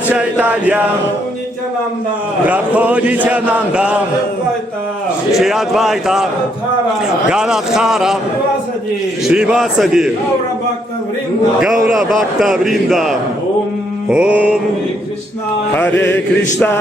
Chaitanya, Prabhu Nityananda, Shri Advaita, Ganadhara, Shivasadi, Gaura Bhakta Vrinda, Om Hare Krishna,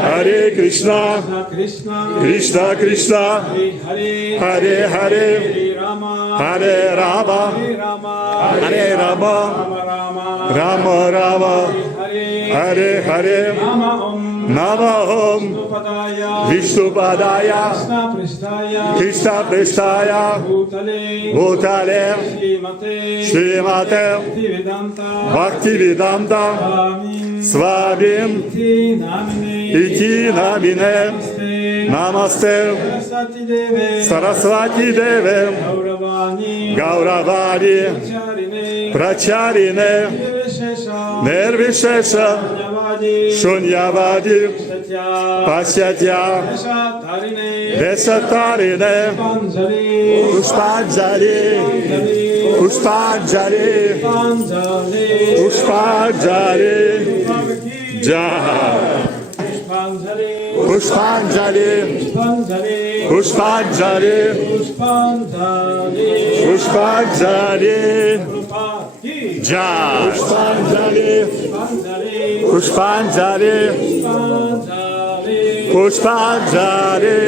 Hare Krishna, Krishna Krishna, Hare Hare, Hare Rama, Hare Rama, Rama Rama, Hare Hare, Nama Om, Vishnupadaya, Krishna Pristaya, Bhutale, Srimate, Bhaktivedanta, Swabim, Iti Namine, Namaste, Saraswati Deve, Gauravani, Pracharine, Nirvishesha, Shunyavadi, Pasyatya, Desatarine, Pushpanjali, Pushpanjali, Pushpanjali, Jai. Pushpanjali, Pushpanjali, Pushpanjali, Jai. Pushpanjali, Pushpanjali, Pushpanjali,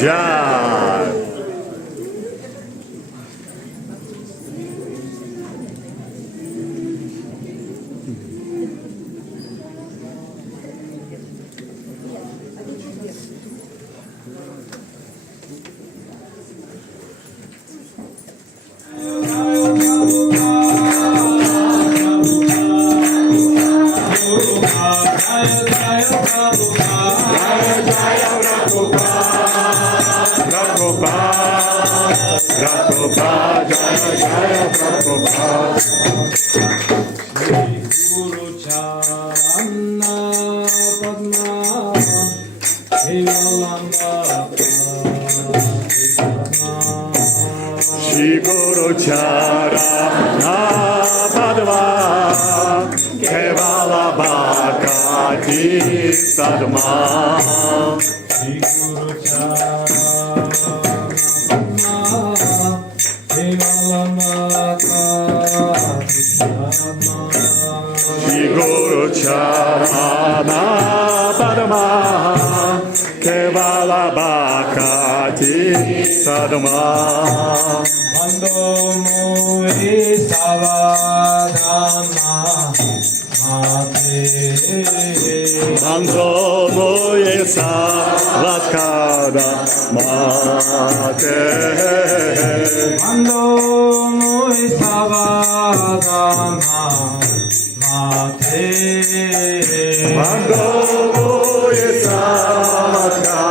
Jai. Shri Guru Charana Padma Kevala Bhakti Sadma Shri Guru Charana Padma Kevala Bhakti Sadma Mando Mui Savadana Mate Mando Mui Savadana Mate Mando Mui Savadana Mate Mando Mui Savadana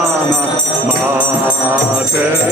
Mate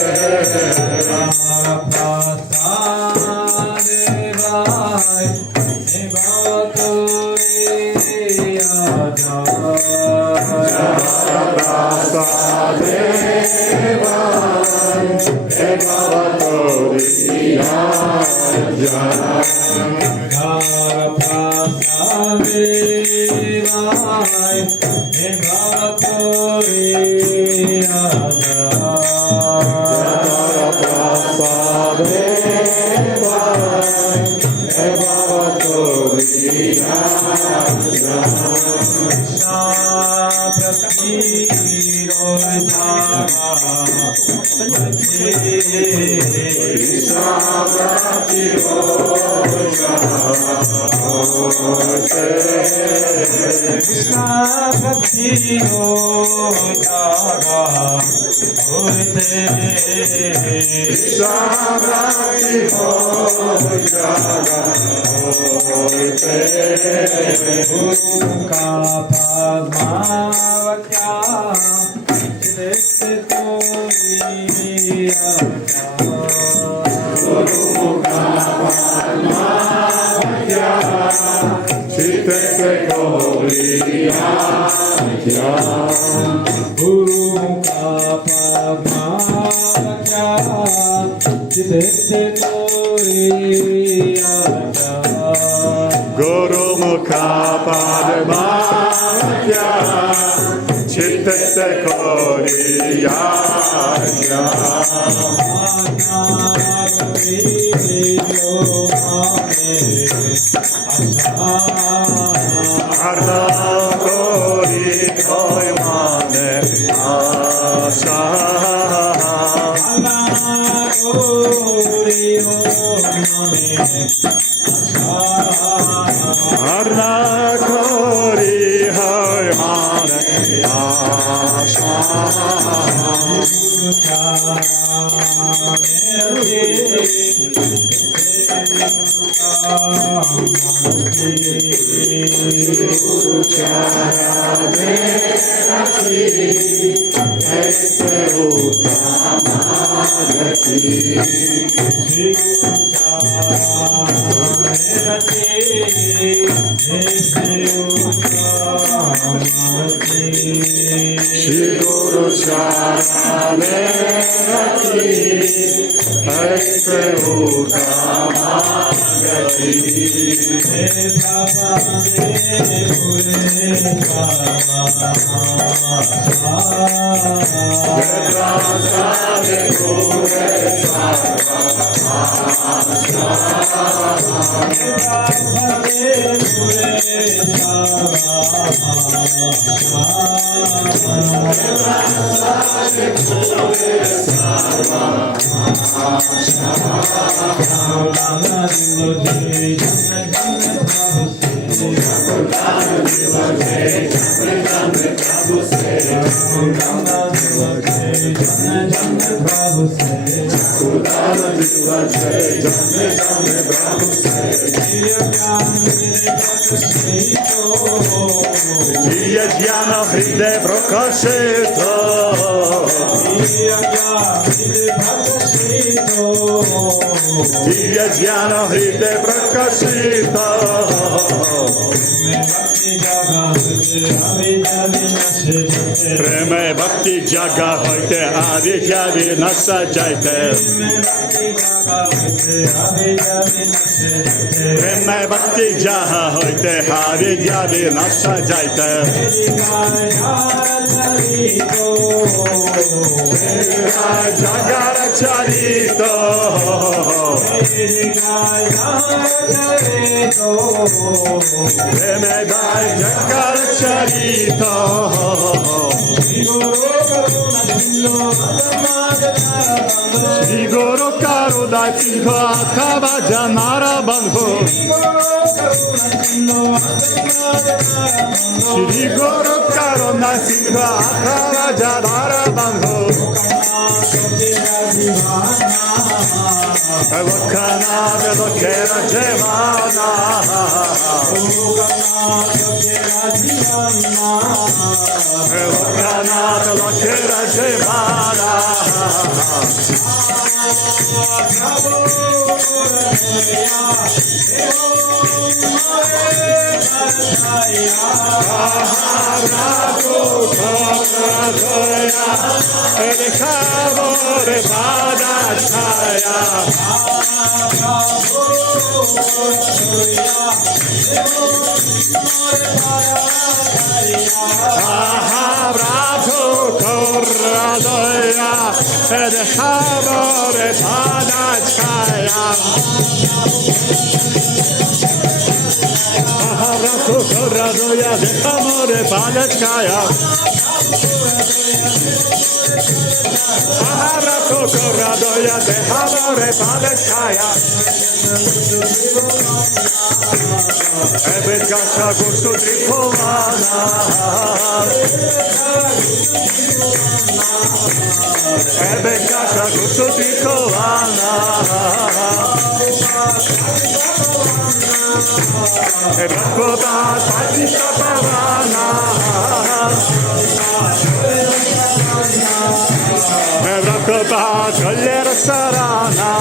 Guru Kapadmaya Chittete Koriyaya Arda Kori Hoy Mane Asha Arda Kori Hoy Mane Asha Shri Guru Charane Rati Aise Uttamagati Diya Jnana Hriday Prakashita Diya Jnana Hriday Prakashita Prema Bhakti Jaga Hoite Aditya Vinasa Jaite Prema Bhakti Jaga Hoite Aditya Vinasa Jaite Jagara Charito Prema Jagara Charito Shri Guru Karuna Singha Akhava Janara Bandhu Shri Guru Karuna Singha Akhava Janara Bandhu Evokana Velokera Jevana Evokana Velokera Jevana Radoya de amore padachaya Aharato Radoya de amore padachaya Evet kasha gustu trikovana Evet kasha gustu trikovana Evkoda Patita Pavana Evkoda Kalera Sarana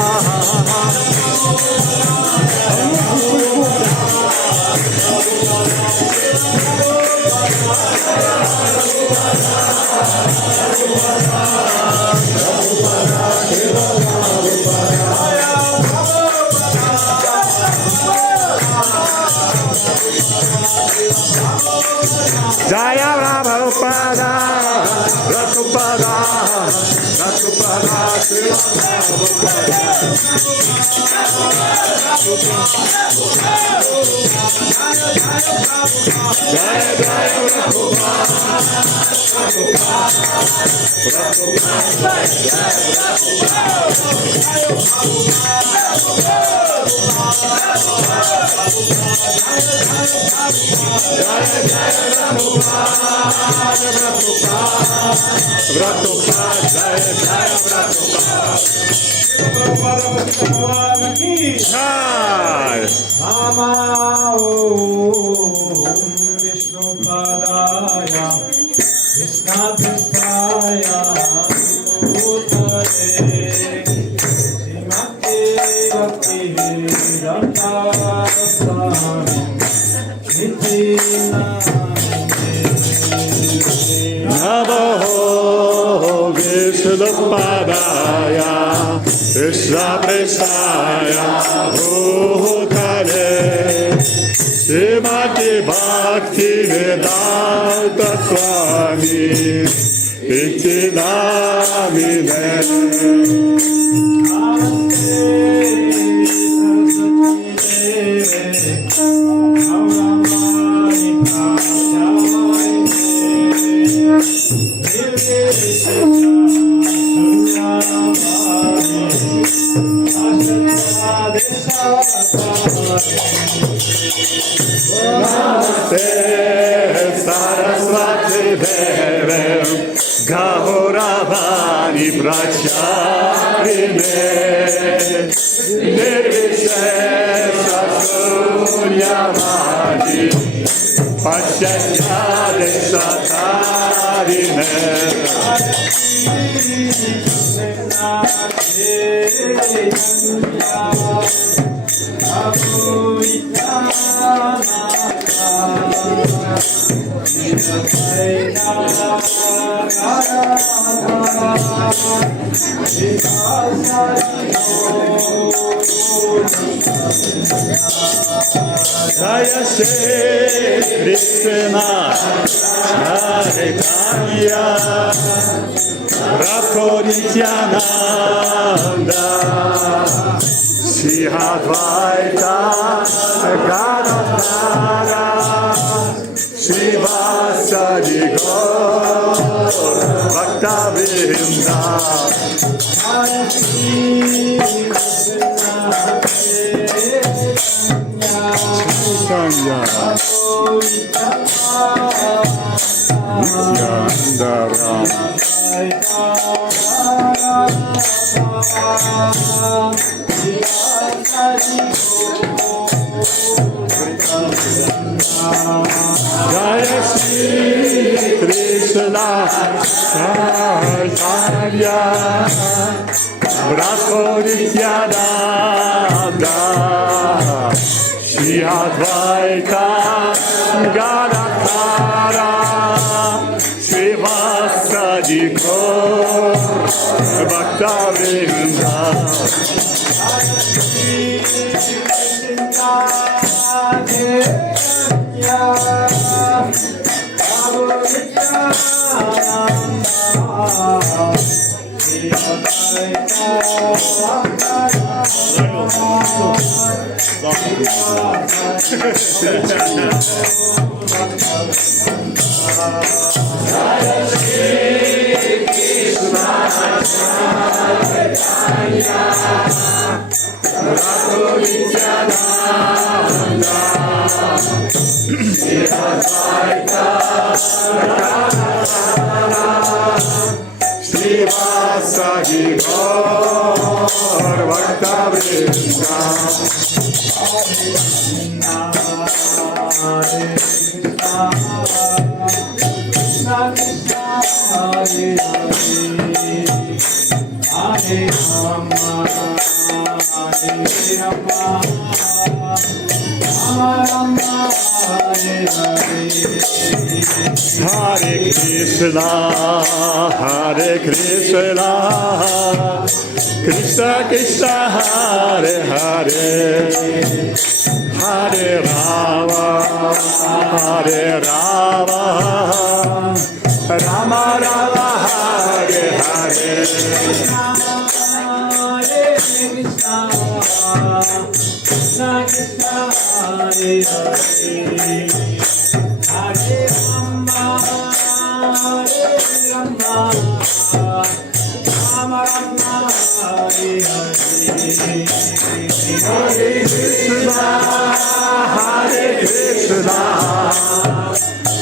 Prabhupada, Prabhupada, Prabhupada, Srila Prabhupada. Jaya Jaya Jai. Nama Om Vishnu Padaya Krishna Pristaya Bhutale Srimati Bhakti Vedanta Swami Niti Namo Vishnupadaya Krishna Prestaya Bhutale Srimati Bhakti Vedanta Swami Iti Namine Namaste Saraswati Devem Gauravani Pracharine Nirvishesha Sunyavadi Pachatyade Satarine Jaya Shri Krishna Chaitanya Prabhu Nityananda Shri Advaita Gadadhara Shivasadi Gaur Bhakta-vrinda Chaitanya Nityanandara Jaya Shri Krishna Chaitanya Prabhu Nityananda Shri Advaita Gadadhara Srivasadi Gaur Bhakta-vrinda Srivasadi Gaur Bhakta-vrinda Hare Krishna, Hare Krishna, Krishna Krishna, Hare Hare, Hare Rama, Hare Rama,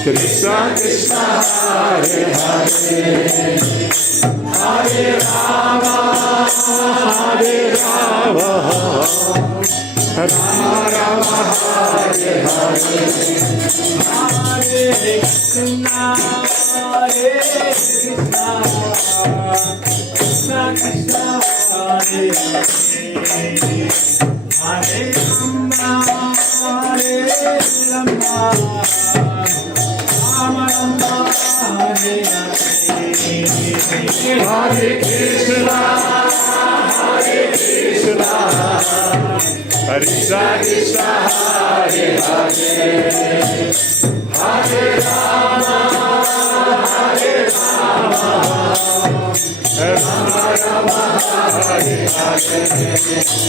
Krishna Krishna Hare Hare Hare Rama Hare Rama Rama Rama Hare Hare Hare Krishna Hare Krishna Krishna Krishna Hare Hare Hare Rama Hare Rama Rama Rama Hare Hare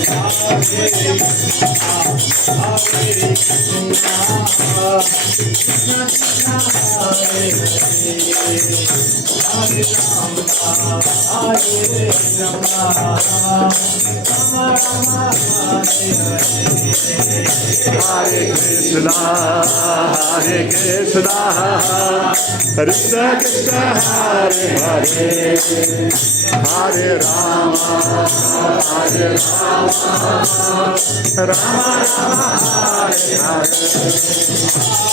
Hare Krishna Hare Krishna Krishna Krishna Hare Hare Hare Rama Hare Rama Rama Rama Hare Hare Hare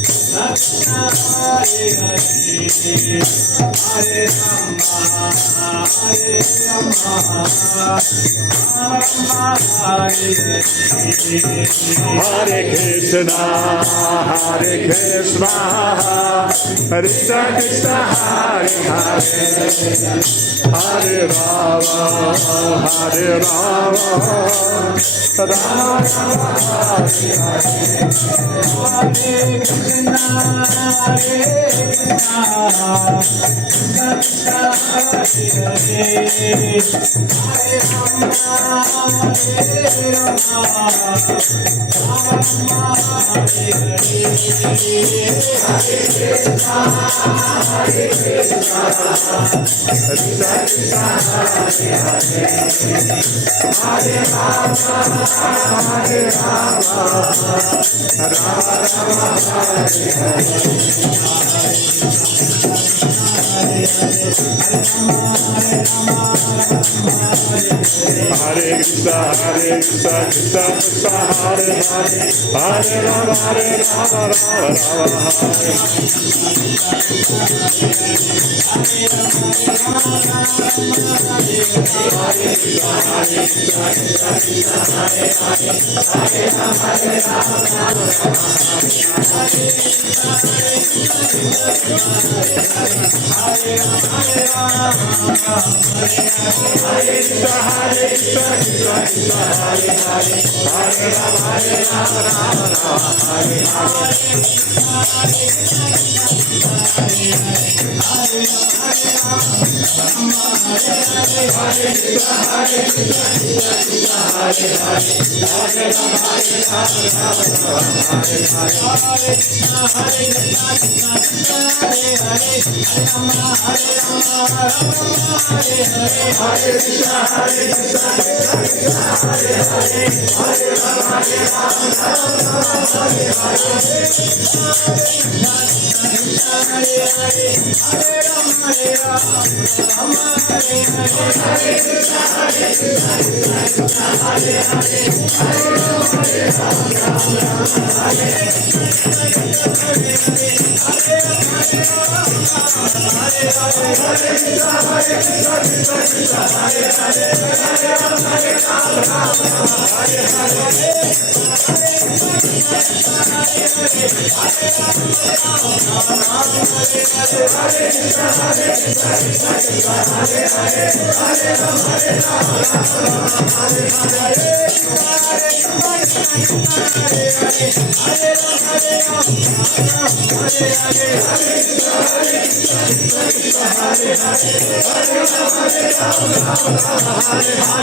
Krishna Hare Krishna Krishna Krishna Hare Hare Hare Rama Hare Rama Rama Rama Hare Hare Hare Krishna Hare Krishna Krishna Krishna Hare Hare Hare Rama Hare Rama Rama Rama Hare Hare Hare Krishna, Krishna Krishna, Hare Hare, Hare Rama, Rama Rama, Hare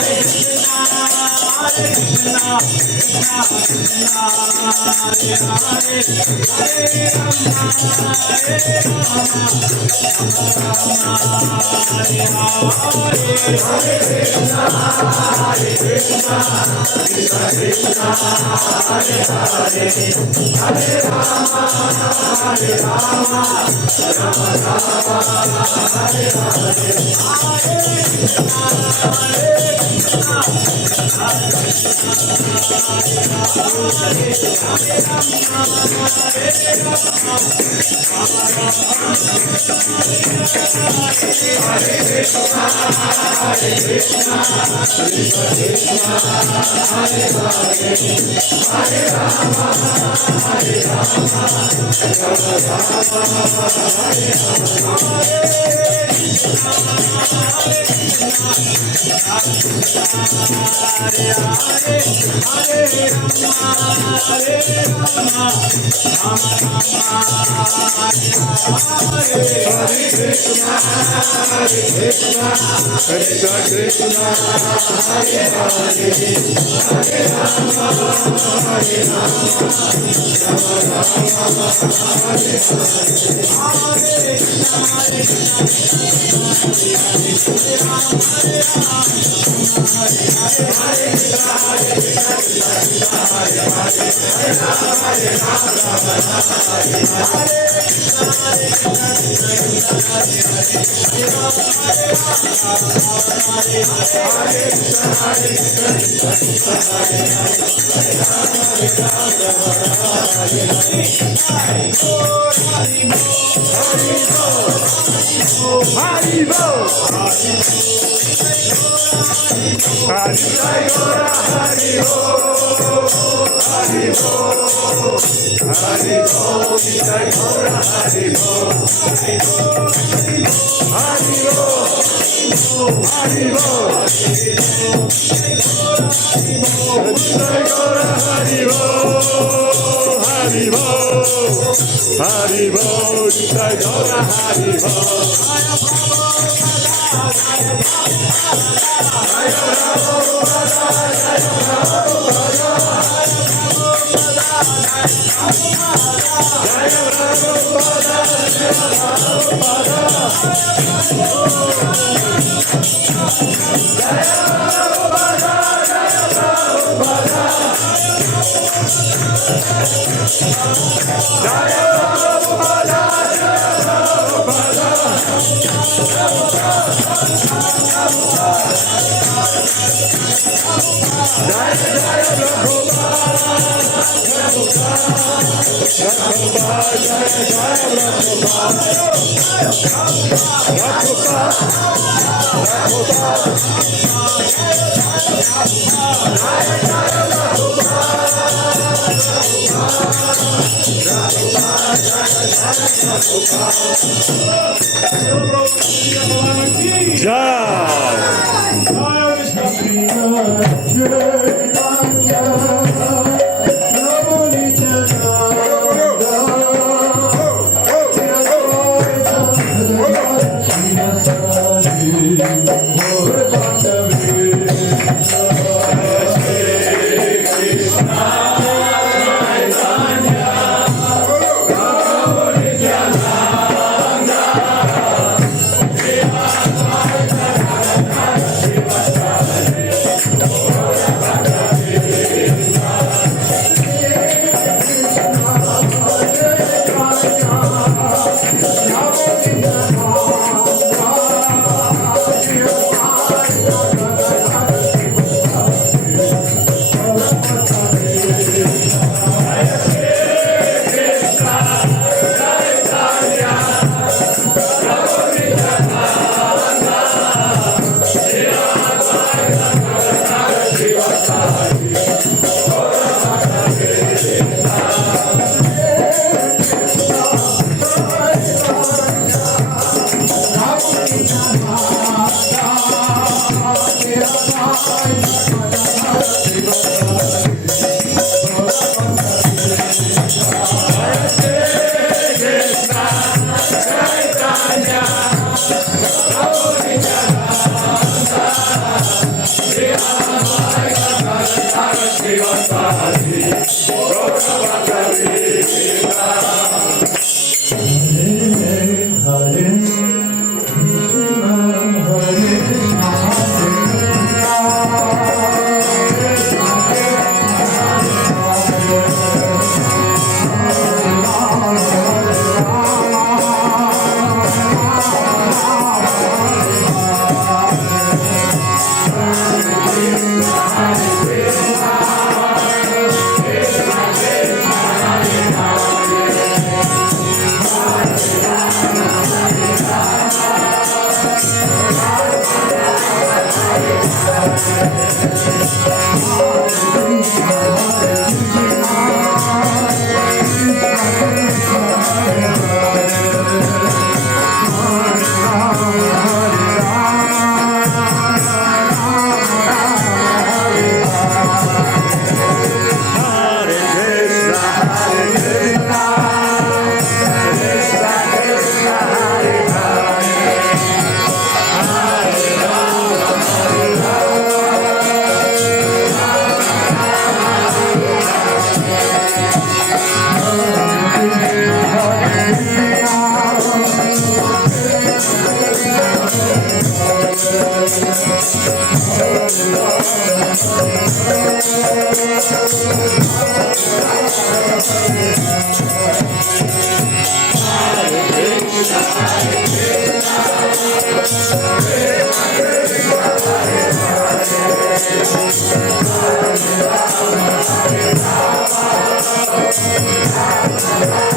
Hare